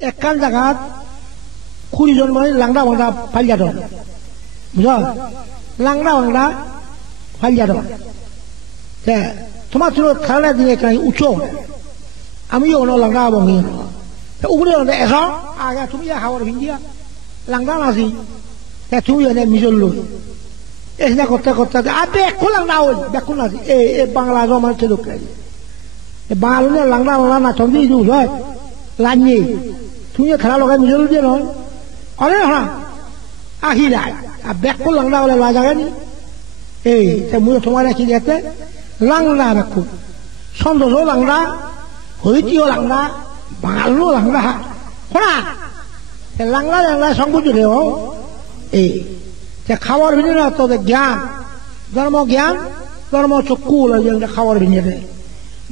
একখান জায়গাত 20 জন মানে লাংড়া ভাংড়া ফাইলিয়া দন বুঝ লাংড়া ভাংড়া ফাইলিয়া দন তোমার ছিল খেলা দিয়ে উচ্চ আমিও লাংড়া বঙ্গি উপরে এসো আগে তুমি খাবার ভিন্দিয়া লাংড়া নাচি তুমি এনে মিজল লো এসে করতে করতে আর বেকু লাংড়া হল বেকু নাচি এই বাংলা জমা ছিল বাঙালি লাংড়া লাংড়া নাচন দিয়ে হয় লাঞ্জি তুমি খেলা লগাই মিজল দিয়ে নয় অনে হা আহি যায় আর বেকু লাংড়া হলে লাজাগে নি এই মুঝে তোমার রাখি যেতে লাংড়া বেকু সন্তোষ লাংড়া হইতিও লাংড়া বাঙালিও লাংড়া হরা লাংড়া লাংড়া সংবুঝে রে এই খাবার ভিতরে তোদের জ্ঞান ধর্ম চক্ষু খাবার ভিতরে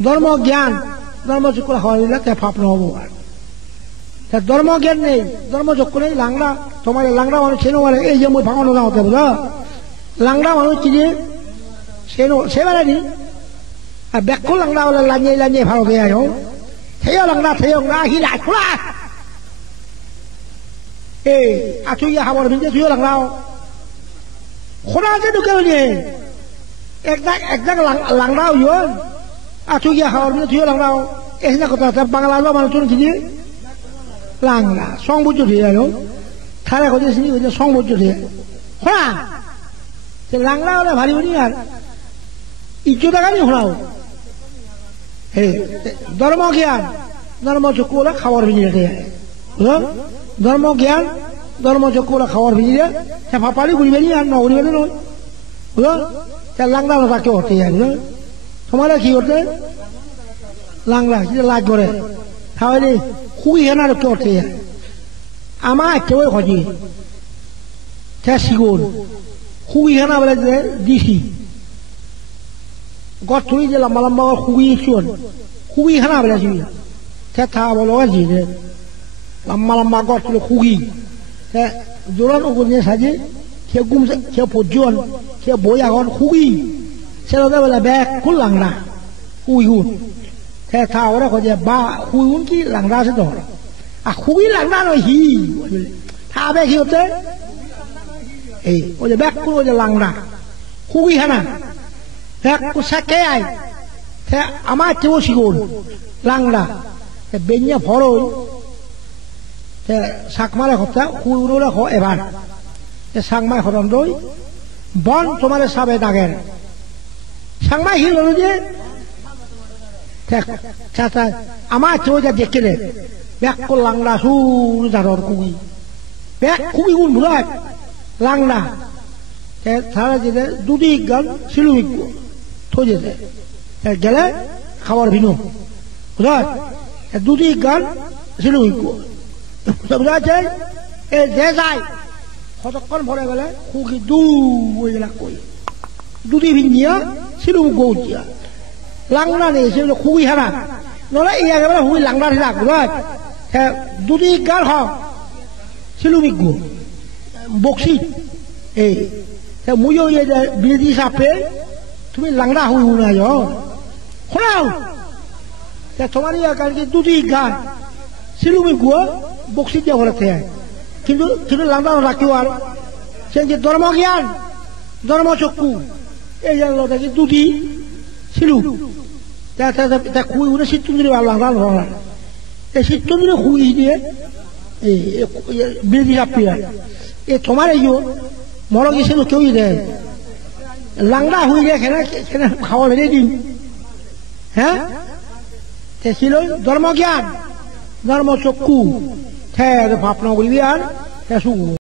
ধর্ম জ্ঞান ধর্ম চক্ষু খাওয়ার দিলে ফাপ নহব আর ধর্ম জ্ঞান নেই ধর্ম চক্ষু নেই লাংড়া তোমার লাংড়া মানুষ চেনো বলে এই যে মই ভাঙানো যাওয়াতে বুঝলো লাংড়া মানুষ চিনি সে বেড়ানি আর ব্যাখ্য লাংড়া বলে লাঞ্জিয়ে লাঞ্জিয়ে ভালো দেয় সেও লাংড়া হিরা খোলা এই আচুইয়া খাবার ভিজে তুইও লাংড়াও খোলা আছে ঢুকে বলিয়ে একদাক লাংড়াও ইয়ন আচুইয়া খাবার ভিজে তুইও লাংড়াও এখানে কথা বাংলা মানুষ চিনি লাংড়া সংবুদ্ধ দিয়ে থারে কথা চিনি সংবুদ্ধ দিয়ে খোলা লাংড়া হলে ভারী ভারী আর ইজ্জত গানি খোলাও ধর্ম জ্ঞান ধর্ম চক্ষু বলে খাবার ভিজিয়ে দেয় ধর্ম জ্ঞান ধর্ম চক্ষু বলে খাবার ভিজিয়ে সে ফাপালি ঘুরবে নি আর ন ঘুরবে নয় বুঝলো লাংড়া তাকে হতে যায় বুঝলো তোমার কি করতে লাংড়া কি লাজ করে তাহলে খুবই হেনার কে হতে যায় আমার কেউ খজি সে শিগুন খুবই হেনা বলে যে দিছি গড় থুই যে লম্বা লম্বা খুবই চুন খুবই হেনা বলে সে থা বলো জি লম্বা লম্বা গড় তুলে খুবই জোরান উপর নিয়ে সাজে সে গুম সে পর্যন সে বই এখন খুবই সে বলে ব্যাগ খুল লাংড়া খুবই হুন সে থা ওরা খোঁজে বা খুবই হুন কি লাংড়া আছে তো আর খুবই লাংড়া নয় হি থা ব্যাগ হি হতে এই ওই যে ব্যাগ খুল ওই যে লাংড়া খুবই হেনা সাকে আই আমার কেউ শিগুন লাংড়া বেঞ্জে ভরই শাকমারে হত্যা হুড়ে এবার সাংমাই হরণ দই বন তোমার সাবে দাগের সাংমাই হিল হল যে আমার কেউ যা দেখলে ব্যাগ কর লাংড়া সুর যার খুবই ব্যাগ খুবই গুণ ভুলায় লাংড়া তারা যেতে দুটি গান শিলুমিক থো যেতে গেলে খাবার ভিনো বুঝা দুটি গান শিলুমিক বুঝা আছে এ যে যায় কতক্ষণ ভরে গেলে খুকি দু হয়ে গেলে কই দুটি ভিনিয়া শিলুমিক গৌচিয়া লাংড়া নেই সেগুলো খুবই হারা নহলে এই একেবারে খুবই লাংড়া থাক বুঝা দুটি গান হ শিলুমিক গো বক্সি এই মুইও বিরোধী সাপে তুমি লাংড়া হুই না শোনাও তোমার কালকে দুটি গান শিলুমি গুয়া বক্সি দিয়ে ঘরে কিন্তু লাংড়া রাখিও আর সে যে ধর্ম জ্ঞান ধর্ম চক্ষু এই জানলো দেখি দুটি শিলু খুই উঠে শীতন্দ্রী লাংড়া ধরা এই শীতন্দ্রী খুই দিয়ে বিরোধী সাপি এ তোমার এই মরক গেছিল কেউ দেয় লাংড়া হয়ে যায় এখানে খাওয়া ভেড়ে দিন হ্যাঁ ছিল ধর্ম জ্ঞান ধর্ম চক্ষু ভাবনা বলবি আর